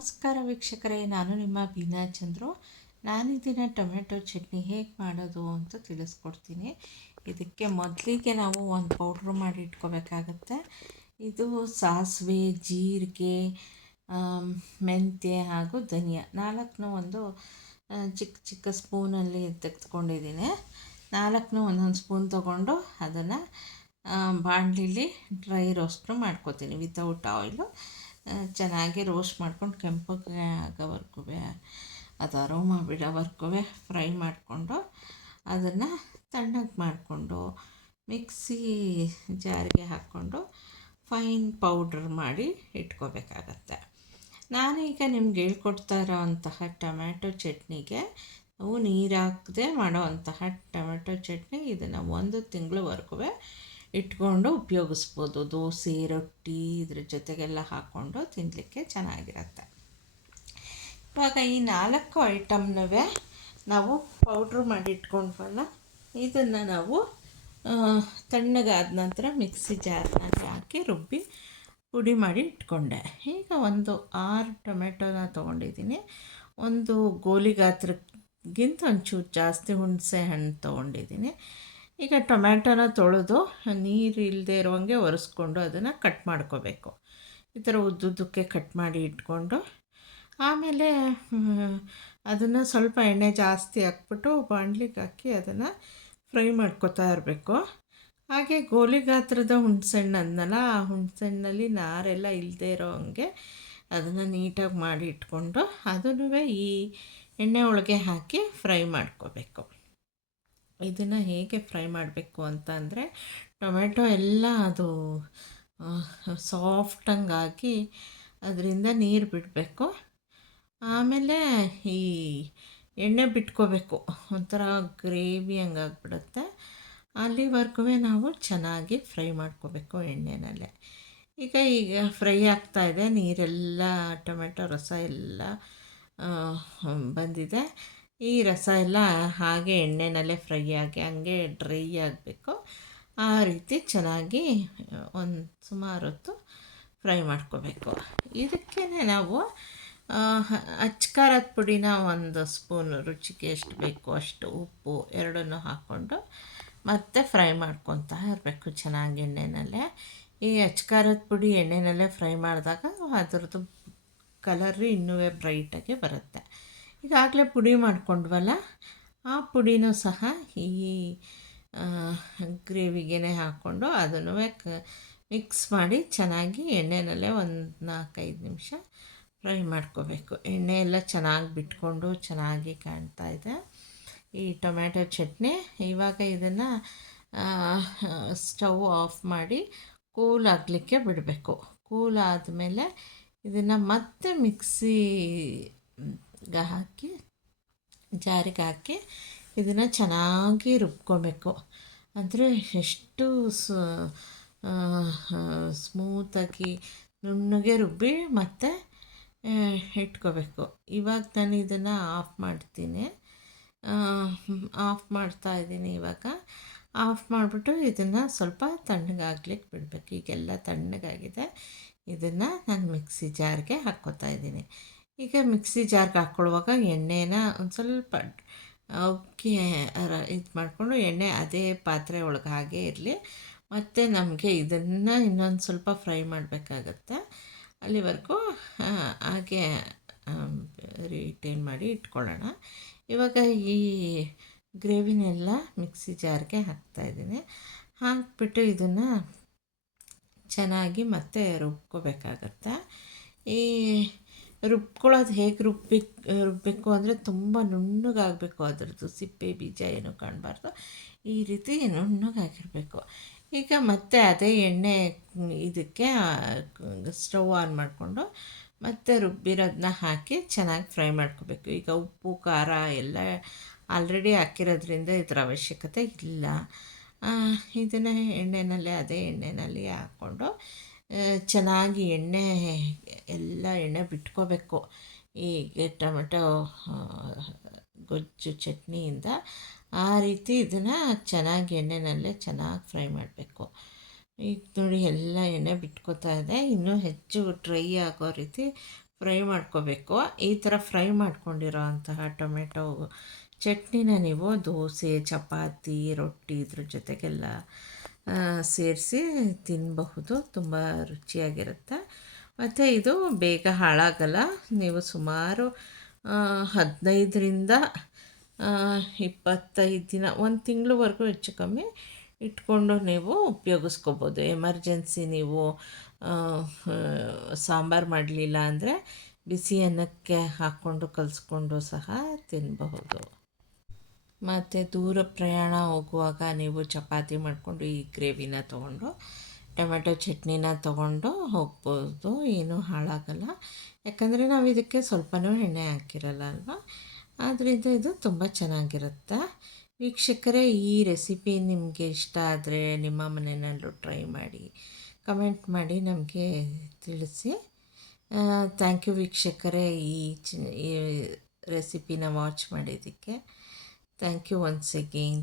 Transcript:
ನಮಸ್ಕಾರ ವೀಕ್ಷಕರೇ, ನಾನು ನಿಮ್ಮ ಬೀನಾ ಚಂದ್ರು. ನಾನಿದಿನ ಟೊಮೆಟೊ ಚಟ್ನಿ ಹೇಗೆ ಮಾಡೋದು ಅಂತ ತಿಳಿಸ್ಕೊಡ್ತೀನಿ. ಇದಕ್ಕೆ ಮೊದಲಿಗೆ ನಾವು ಒಂದು ಪೌಡ್ರ್ ಮಾಡಿ ಇಟ್ಕೋಬೇಕಾಗತ್ತೆ. ಇದು ಸಾಸಿವೆ, ಜೀರಿಗೆ, ಮೆಂತ್ಯ ಹಾಗೂ ಧನಿಯಾ ನಾಲ್ಕನ್ನೂ ಒಂದು ಚಿಕ್ಕ ಚಿಕ್ಕ ಸ್ಪೂನಲ್ಲಿ ತೆಗೆದುಕೊಂಡಿದ್ದೀನಿ. ನಾಲ್ಕನ್ನೂ ಒಂದೊಂದು ಸ್ಪೂನ್ ತೊಗೊಂಡು ಅದನ್ನು ಬಾಣಲಿಲಿ ಡ್ರೈ ರೋಸ್ಟ್ ಮಾಡ್ಕೋತೀನಿ ವಿತೌಟ್ ಆಯಿಲು. ಚೆನ್ನಾಗಿ ರೋಸ್ಟ್ ಮಾಡ್ಕೊಂಡು ಕೆಂಪಗೆ ಆಗೋವರೆಗೂ ಅದು ಅರೋಮಾ ಬಿಡೋವರೆಗೂ ಫ್ರೈ ಮಾಡಿಕೊಂಡು ಅದನ್ನು ತಣ್ಣಗೆ ಮಾಡಿಕೊಂಡು ಮಿಕ್ಸಿ ಜಾರಿಗೆ ಹಾಕ್ಕೊಂಡು ಫೈನ್ ಪೌಡ್ರ್ ಮಾಡಿ ಇಟ್ಕೋಬೇಕಾಗತ್ತೆ. ನಾನೀಗ ನಿಮ್ಗೆ ಹೇಳ್ಕೊಡ್ತಾ ಇರೋವಂತಹ ಟೊಮ್ಯಾಟೊ ಚಟ್ನಿಗೆ ನಾವು ನೀರು ಹಾಕದೆ ಮಾಡೋವಂತಹ ಟೊಮೆಟೊ ಚಟ್ನಿ. ಇದನ್ನು 1 ತಿಂಗಳವರೆಗೂ ಇಟ್ಕೊಂಡು ಉಪಯೋಗಿಸ್ಬೋದು. ದೋಸೆ, ರೊಟ್ಟಿ ಇದ್ರ ಜೊತೆಗೆಲ್ಲ ಹಾಕ್ಕೊಂಡು ತಿನ್ನಲಿಕ್ಕೆ ಚೆನ್ನಾಗಿರುತ್ತೆ. ಇವಾಗ ಈ 4 ಐಟಮ್ನವೇ ನಾವು ಪೌಡ್ರ್ ಮಾಡಿ ಇಟ್ಕೊಂಡ್ವಲ್ಲ, ಇದನ್ನು ನಾವು ತಣ್ಣಗಾದ ನಂತರ ಮಿಕ್ಸಿ ಜಾರ್ನಲ್ಲಿ ಹಾಕಿ ರುಬ್ಬಿ ಪುಡಿ ಮಾಡಿ ಇಟ್ಕೊಂಡೆ. ಈಗ ಒಂದು 6 ಟೊಮೆಟೊನ ತೊಗೊಂಡಿದ್ದೀನಿ. ಒಂದು ಗೋಲಿ ಗಾತ್ರಕ್ಕಿಂತ ಒಂಚೂರು ಜಾಸ್ತಿ ಹುಣಸೆ ಹಣ್ಣು ತೊಗೊಂಡಿದ್ದೀನಿ. ಈಗ ಟೊಮ್ಯಾಟೊನ ತೊಳೆದು ನೀರು ಇಲ್ಲದೆ ಇರುವಂಗೆ ಒರೆಸ್ಕೊಂಡು ಅದನ್ನು ಕಟ್ ಮಾಡ್ಕೋಬೇಕು. ಈ ಥರ ಉದ್ದುದ್ದಕ್ಕೆ ಕಟ್ ಮಾಡಿ ಇಟ್ಕೊಂಡು ಆಮೇಲೆ ಅದನ್ನು ಸ್ವಲ್ಪ ಎಣ್ಣೆ ಜಾಸ್ತಿ ಹಾಕ್ಬಿಟ್ಟು ಬಾಣಲಿಗೆ ಹಾಕಿ ಅದನ್ನು ಫ್ರೈ ಮಾಡ್ಕೊತಾ ಇರಬೇಕು. ಹಾಗೆ ಗೋಲಿ ಗಾತ್ರದ ಹುಣಸೆಹಣ್ಣು ಅಂದನಲ್ಲ, ಆ ಹುಣಸೆಹಣ್ಣಲ್ಲಿ ನಾರೆಲ್ಲ ಇಲ್ಲದೆ ಇರೋ ಹಂಗೆ ಅದನ್ನು ನೀಟಾಗಿ ಮಾಡಿ ಇಟ್ಕೊಂಡು ಅದನ್ನು ಈ ಎಣ್ಣೆ ಒಳಗೆ ಹಾಕಿ ಫ್ರೈ ಮಾಡ್ಕೋಬೇಕು. ಇದನ್ನು ಹೇಗೆ ಫ್ರೈ ಮಾಡಬೇಕು ಅಂತ ಅಂದರೆ, ಟೊಮೆಟೊ ಎಲ್ಲ ಅದು ಸಾಫ್ಟಂಗಾಗಿ ಅದರಿಂದ ನೀರು ಬಿಡಬೇಕು. ಆಮೇಲೆ ಈ ಎಣ್ಣೆ ಬಿಟ್ಕೋಬೇಕು, ಒಂಥರ ಗ್ರೇವಿ ಹಂಗಾಗ್ಬಿಡುತ್ತೆ. ಅಲ್ಲಿವರೆಗೂ ನಾವು ಚೆನ್ನಾಗಿ ಫ್ರೈ ಮಾಡ್ಕೋಬೇಕು ಎಣ್ಣೆನಲ್ಲೇ. ಈಗ ಫ್ರೈ ಆಗ್ತಾಯಿದೆ, ನೀರೆಲ್ಲ ಟೊಮೆಟೊ ರಸ ಎಲ್ಲ ಬಂದಿದೆ. ಈ ರಸ ಎಲ್ಲ ಹಾಗೆ ಎಣ್ಣೆನಲ್ಲೇ ಫ್ರೈ ಆಗಿ ಹಂಗೆ ಡ್ರೈ ಆಗಬೇಕು. ಆ ರೀತಿ ಚೆನ್ನಾಗಿ ಒಂದು ಸುಮಾರು ಹೊತ್ತು ಫ್ರೈ ಮಾಡ್ಕೋಬೇಕು. ಇದಕ್ಕೇ ನಾವು ಅಚ್ಕಾರದ ಪುಡಿನ 1 ಸ್ಪೂನು, ರುಚಿಗೆ ಎಷ್ಟು ಬೇಕೋ ಅಷ್ಟು ಉಪ್ಪು ಎರಡನ್ನೂ ಹಾಕ್ಕೊಂಡು ಮತ್ತೆ ಫ್ರೈ ಮಾಡ್ಕೊತಾ ಇರಬೇಕು ಚೆನ್ನಾಗಿ ಎಣ್ಣೆನಲ್ಲೇ. ಈ ಅಚ್ಕಾರದ ಪುಡಿ ಎಣ್ಣೆನಲ್ಲೇ ಫ್ರೈ ಮಾಡಿದಾಗ ಅದರದ್ದು ಕಲರು ಇನ್ನೂ ಬ್ರೈಟಾಗಿ ಬರುತ್ತೆ. ಈಗಾಗಲೇ ಪುಡಿ ಮಾಡ್ಕೊಂಡ್ವಲ್ಲ, ಆ ಪುಡಿನೂ ಸಹ ಈ ಗ್ರೇವಿಗೆ ಹಾಕ್ಕೊಂಡು ಅದನ್ನು ಮಿಕ್ಸ್ ಮಾಡಿ ಚೆನ್ನಾಗಿ ಎಣ್ಣೆನಲ್ಲೇ ಒಂದು 4-5 ನಿಮಿಷ ಫ್ರೈ ಮಾಡ್ಕೋಬೇಕು. ಎಣ್ಣೆ ಎಲ್ಲ ಚೆನ್ನಾಗಿ ಬಿಟ್ಕೊಂಡು ಚೆನ್ನಾಗಿ ಕಾಣ್ತಾ ಇದೆ ಈ ಟೊಮ್ಯಾಟೊ ಚಟ್ನಿ. ಇವಾಗ ಇದನ್ನು ಸ್ಟವ್ ಆಫ್ ಮಾಡಿ ಕೂಲ್ ಆಗಲಿಕ್ಕೆ ಬಿಡಬೇಕು. ಕೂಲ್ ಆದಮೇಲೆ ಇದನ್ನು ಮತ್ತೆ ಮಿಕ್ಸಿಗೆ ಹಾಕಿ ಜಾರಿಗೆ ಹಾಕಿ ಇದನ್ನು ಚೆನ್ನಾಗಿ ರುಬ್ಕೋಬೇಕು. ಅಂದರೆ ಎಷ್ಟು ಸ್ಮೂತಾಗಿ ನುಣ್ಣಗೆ ರುಬ್ಬಿ ಮತ್ತೆ ಇಟ್ಕೋಬೇಕು. ಇವಾಗ ನಾನು ಇದನ್ನು ಆಫ್ ಮಾಡ್ತೀನಿ, ಆಫ್ ಮಾಡ್ತಾಯಿದ್ದೀನಿ. ಇವಾಗ ಆಫ್ ಮಾಡಿಬಿಟ್ಟು ಇದನ್ನು ಸ್ವಲ್ಪ ತಣ್ಣಗಾಗ್ಲಿಕ್ಕೆ ಬಿಡಬೇಕು. ಈಗೆಲ್ಲ ತಣ್ಣಗಾಗಿದೆ. ಇದನ್ನು ನಾನು ಮಿಕ್ಸಿ ಜಾರ್ಗೆ ಹಾಕ್ಕೋತಾ ಇದ್ದೀನಿ. ಈಗ ಮಿಕ್ಸಿ ಜಾರ್ಗೆ ಹಾಕ್ಕೊಳ್ಳುವಾಗ ಎಣ್ಣೆನ ಒಂದು ಸ್ವಲ್ಪ ಉಕ್ಕಿ ಇದು ಮಾಡಿಕೊಂಡು ಎಣ್ಣೆ ಅದೇ ಪಾತ್ರೆ ಒಳಗೆ ಹಾಗೇ ಇರಲಿ. ಮತ್ತು ನಮಗೆ ಇದನ್ನು ಇನ್ನೊಂದು ಸ್ವಲ್ಪ ಫ್ರೈ ಮಾಡಬೇಕಾಗತ್ತೆ. ಅಲ್ಲಿವರೆಗೂ ಹಾಗೆ ರಿಟೈನ್ ಮಾಡಿ ಇಟ್ಕೊಳ್ಳೋಣ. ಇವಾಗ ಈ ಗ್ರೇವಿನೆಲ್ಲ ಮಿಕ್ಸಿ ಜಾರ್ಗೆ ಹಾಕ್ತಾಯಿದ್ದೀನಿ. ಹಾಕಿಬಿಟ್ಟು ಇದನ್ನು ಚೆನ್ನಾಗಿ ಮತ್ತೆ ರುಬ್ಕೋಬೇಕಾಗತ್ತೆ. ಈ ರುಬ್ಕೊಳ್ಳೋದು ಹೇಗೆ ರುಬ್ಬಬೇಕು ಅಂದರೆ ತುಂಬ ನುಣ್ಣಗಾಗಬೇಕು. ಅದರದ್ದು ಸಿಪ್ಪೆ ಬೀಜ ಏನೂ ಕಾಣಬಾರ್ದು. ಈ ರೀತಿ ನುಣ್ಣಗಾಗಿರಬೇಕು. ಈಗ ಮತ್ತೆ ಅದೇ ಎಣ್ಣೆ ಇದಕ್ಕೆ ಸ್ಟವ್ ಆನ್ ಮಾಡಿಕೊಂಡು ಮತ್ತೆ ರುಬ್ಬಿರೋದನ್ನ ಹಾಕಿ ಚೆನ್ನಾಗಿ ಫ್ರೈ ಮಾಡ್ಕೋಬೇಕು. ಈಗ ಉಪ್ಪು ಖಾರ ಎಲ್ಲ ಆಲ್ರೆಡಿ ಹಾಕಿರೋದ್ರಿಂದ ಇದರ ಅವಶ್ಯಕತೆ ಇಲ್ಲ. ಇದನ್ನು ಅದೇ ಎಣ್ಣೆಯಲ್ಲಿ ಹಾಕ್ಕೊಂಡು ಚೆನ್ನಾಗಿ ಎಲ್ಲ ಎಣ್ಣೆ ಬಿಟ್ಕೋಬೇಕು. ಈ ಟೊಮೆಟೊ ಗೊಜ್ಜು ಚಟ್ನಿಯಿಂದ ಆ ರೀತಿ ಇದನ್ನು ಚೆನ್ನಾಗಿ ಎಣ್ಣೆನಲ್ಲೇ ಚೆನ್ನಾಗಿ ಫ್ರೈ ಮಾಡಬೇಕು. ಈಗ ನೋಡಿ ಎಲ್ಲ ಎಣ್ಣೆ ಬಿಟ್ಕೋತಾ ಇದೆ. ಇನ್ನೂ ಹೆಚ್ಚು ಡ್ರೈ ಆಗೋ ರೀತಿ ಫ್ರೈ ಮಾಡ್ಕೋಬೇಕು. ಈ ಥರ ಫ್ರೈ ಮಾಡ್ಕೊಂಡಿರೋ ಅಂತಹ ಟೊಮೆಟೊ ಚಟ್ನಿನ ನೀವು ದೋಸೆ, ಚಪಾತಿ, ರೊಟ್ಟಿ ಇದ್ರ ಜೊತೆಗೆಲ್ಲ ಸೇರಿಸಿ ತಿನ್ನಬಹುದು. ತುಂಬ ರುಚಿಯಾಗಿರುತ್ತೆ ಮತ್ತು ಇದು ಬೇಗ ಹಾಳಾಗಲ್ಲ. ನೀವು ಸುಮಾರು 15ರಿಂದ 25 ದಿನ, 1 ತಿಂಗಳವರೆಗೂ ಹೆಚ್ಚು ಕಮ್ಮಿ ಇಟ್ಕೊಂಡು ನೀವು ಉಪಯೋಗಿಸ್ಕೋಬೋದು. ಎಮರ್ಜೆನ್ಸಿ ನೀವು ಸಾಂಬಾರು ಮಾಡಲಿಲ್ಲ ಅಂದರೆ ಬಿಸಿ ಅನ್ನಕ್ಕೆ ಹಾಕ್ಕೊಂಡು ಕಲಿಸ್ಕೊಂಡು ಸಹ ತಿನ್ನಬಹುದು. ಮತ್ತು ದೂರ ಪ್ರಯಾಣ ಹೋಗುವಾಗ ನೀವು ಚಪಾತಿ ಮಾಡಿಕೊಂಡು ಈ ಗ್ರೇವಿನ ತೊಗೊಂಡು ಟೊಮೆಟೊ ಚಟ್ನಿನ ತೊಗೊಂಡು ಹೋಗ್ಬೋದು. ಏನೂ ಹಾಳಾಗಲ್ಲ, ಯಾಕಂದರೆ ನಾವು ಇದಕ್ಕೆ ಸ್ವಲ್ಪನೂ ಎಣ್ಣೆ ಹಾಕಿರಲ್ಲ ಅಲ್ವಾ. ಆದ್ದರಿಂದ ಇದು ತುಂಬ ಚೆನ್ನಾಗಿರುತ್ತೆ. ವೀಕ್ಷಕರೇ, ಈ ರೆಸಿಪಿ ನಿಮಗೆ ಇಷ್ಟ ಆದರೆ ನಿಮ್ಮ ಮನೆಯಲ್ಲೂ ಟ್ರೈ ಮಾಡಿ, ಕಮೆಂಟ್ ಮಾಡಿ ನಮಗೆ ತಿಳಿಸಿ. ಥ್ಯಾಂಕ್ ಯು ವೀಕ್ಷಕರೇ, ಈ ರೆಸಿಪಿನ ವಾಚ್ ಮಾಡಿದ್ದಕ್ಕೆ. Thank you once again.